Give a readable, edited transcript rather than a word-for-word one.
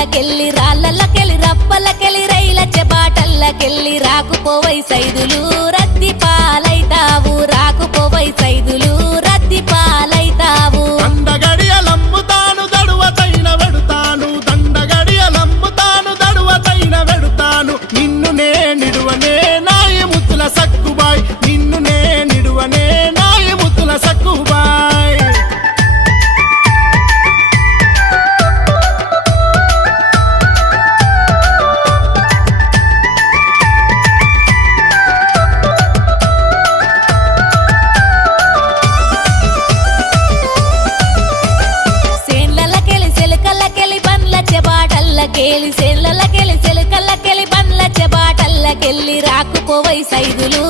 బాటల్లకెళ్ళి రాళ్ళకెళ్ళి రప్పలకెళ్ళి రైలచ్చే బాటల్లకెళ్ళి రాకుపోవై సైదులు రద్ది పాలైతావు రాకుపోవై సైదులు రద్ది పాలైతావు దండగడియలమ్ముతాను దడువతైన వెడుతాను దండగడియలమ్ముతాను దడువతైన వెడుతాను నిన్ను నే నిడువనే నాయ ముద్దుల సక్కుబాయ్ నిన్ను నే నిడువనే నాయ ముద్దుల సక్కుబాయ్ సేళ్ళకెళ్ళి సెలకల్లకెళ్ళి బండ్లచ్చే బాటల్లకెళ్ళి రాకుపోవై సైదులు